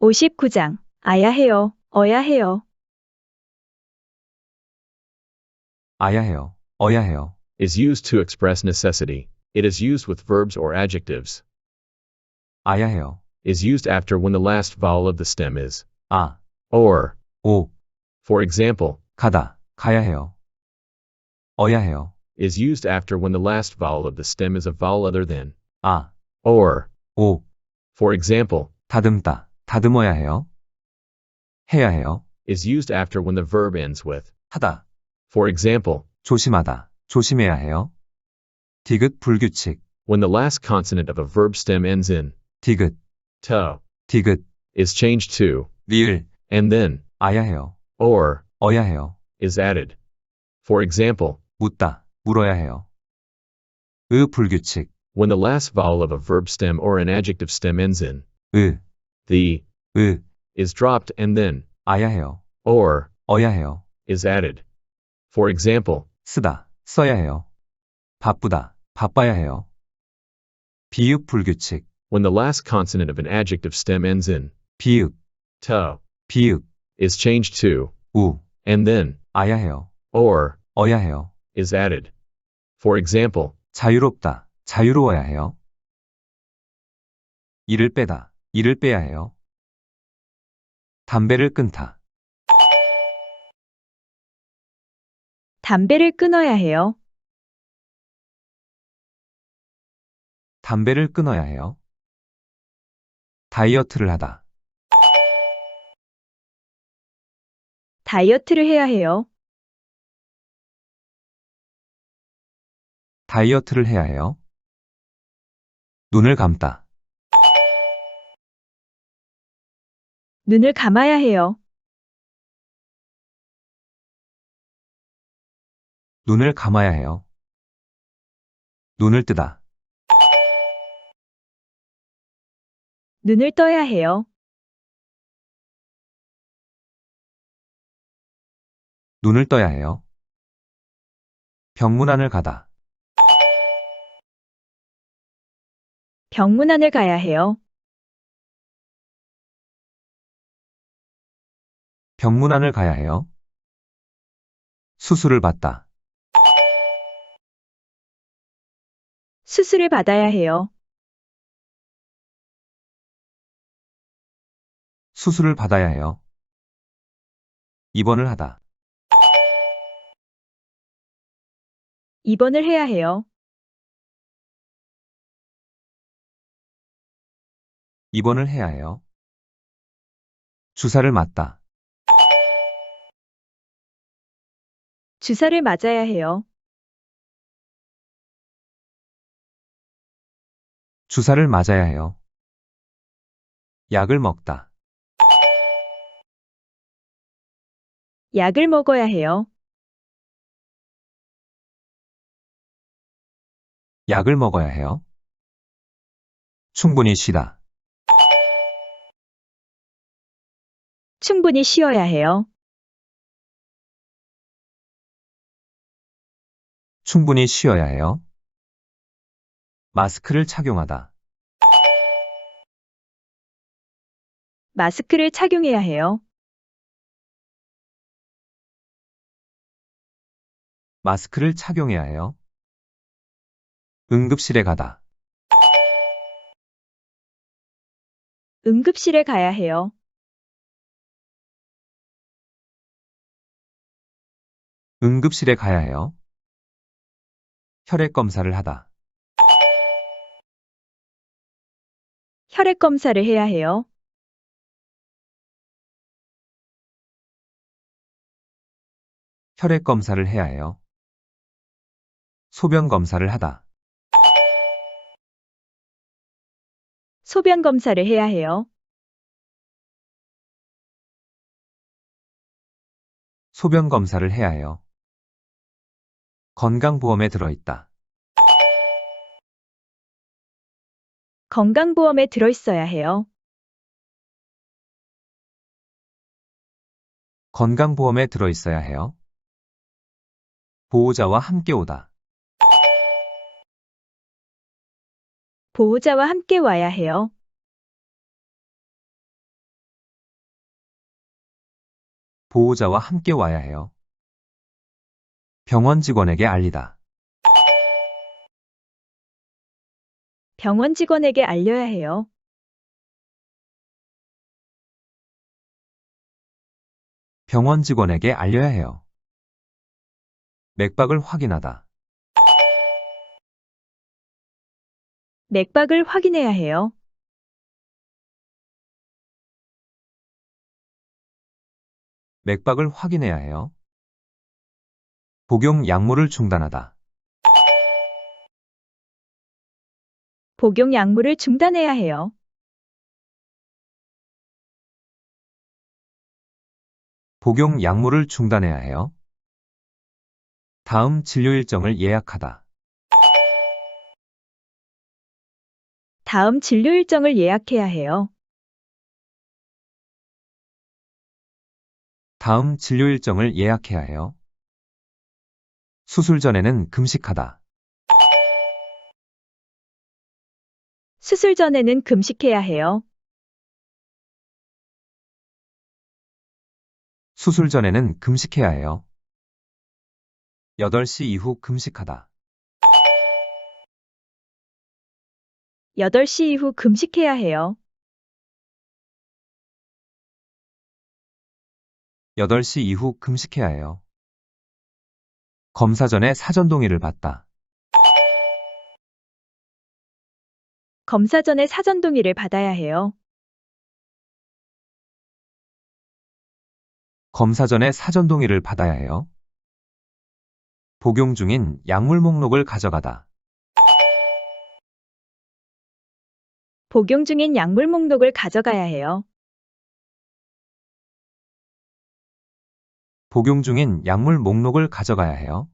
(59장) 아야 해요, 어야 해요. 아야 해요, 어야 해요. is used to express necessity. It is used with verbs or adjectives. 아야 해요. Is used after when the last vowel of the stem is 아, or. 오, For example, 가다, 가야 해요. 어야 해요. is used after when the last vowel of the stem is a vowel other than 아, or. 오, For example, 다듬다, 다듬어야 해요. 해야 해요. is used after when the verb ends with. 하다, For example, 조심하다, 조심해야 해요. 디귿 불규칙, when the last consonant of a verb stem ends in 디귿, to, 디귿, is changed to, 리을, and then 아야 해요. or 어야 해요. is added. For example, 묻다, 물어야 해요. 의 불규칙, when the last vowel of a verb stem or an adjective stem ends in 의, the 의, is dropped and then 아야 해요. or 어야 해요. is added. For example, 쓰다, 써야 해요. 바쁘다, 바빠야 해요. 비읍 불규칙, when the last consonant of an adjective stem ends in 비읍, to 비읍, is changed to 우, and then 아야 해요. or 어야 해요. is added. For example, 자유롭다, 자유로워야 해요. 이를 빼다, 이를 빼야 해요. 담배를 끊다, 담배를 끊어야 해요. 담배를 끊어야 해요. 다이어트를 하다, 다이어트를 해야 해요. 다이어트를 해야 해요. 눈을 감다, 눈을 감아야 해요. 눈을 감아야 해요. 눈을 뜨다, 눈을 떠야 해요. 눈을 떠야 해요. 병문안을 가다, 병문안을 가야 해요. 병문안을 가야 해요. 수술을 받다, 수술을 받아야 해요. 수술을 받아야 해요. 입원을 하다, 입원을 해야 해요. 입원을 해야 해요. 주사를 맞다, 주사를 맞아야 해요. 주사를 맞아야 해요. 약을 먹다, 약을 먹어야 해요. 약을 먹어야 해요. 충분히 쉬다, 충분히 쉬어야 해요. 충분히 쉬어야 해요. 마스크를 착용하다, 마스크를 착용해야 해요. 마스크를 착용해야 해요. 응급실에 가다, 응급실에 가야 해요. 응급실에 가야 해요. 혈액 검사를 하다, 혈액 검사를 해야 해요. 혈액 검사를 해야 해요. 소변 검사를 하다, 소변 검사를 해야 해요. 소변 검사를 해야 해요. 건강보험에 들어있다, 건강보험에 들어있어야 해요. 건강보험에 들어있어야 해요. 보호자와 함께 오다, 보호자와 함께 와야 해요. 보호자와 함께 와야 해요. 병원 직원에게 알리다. 병원 직원에게 알려야 해요. 병원 직원에게 알려야 해요. 맥박을 확인하다. 맥박을 확인해야 해요. 맥박을 확인해야 해요. 복용 약물을 중단하다. 복용 약물을 중단해야 해요. 복용 약물을 중단해야 해요. 다음 진료 일정을 예약하다. 다음 진료 일정을 예약해야 해요. 다음 진료 일정을 예약해야 해요. 수술 전에는 금식하다. 수술 전에는 금식해야 해요. 수술 전에는 금식해야 해요. 8시 이후 금식하다. 8시 이후 금식해야 해요. 8시 이후 금식해야 해요. 검사 전에 사전 동의를 받다. 검사 전에 사전 동의를 받아야 해요. 검사 전에 사전 동의를 받아야 해요. 복용 중인 약물 목록을 가져가다. 복용 중인 약물 목록을 가져가야 해요. 복용 중인 약물 목록을 가져가야 해요.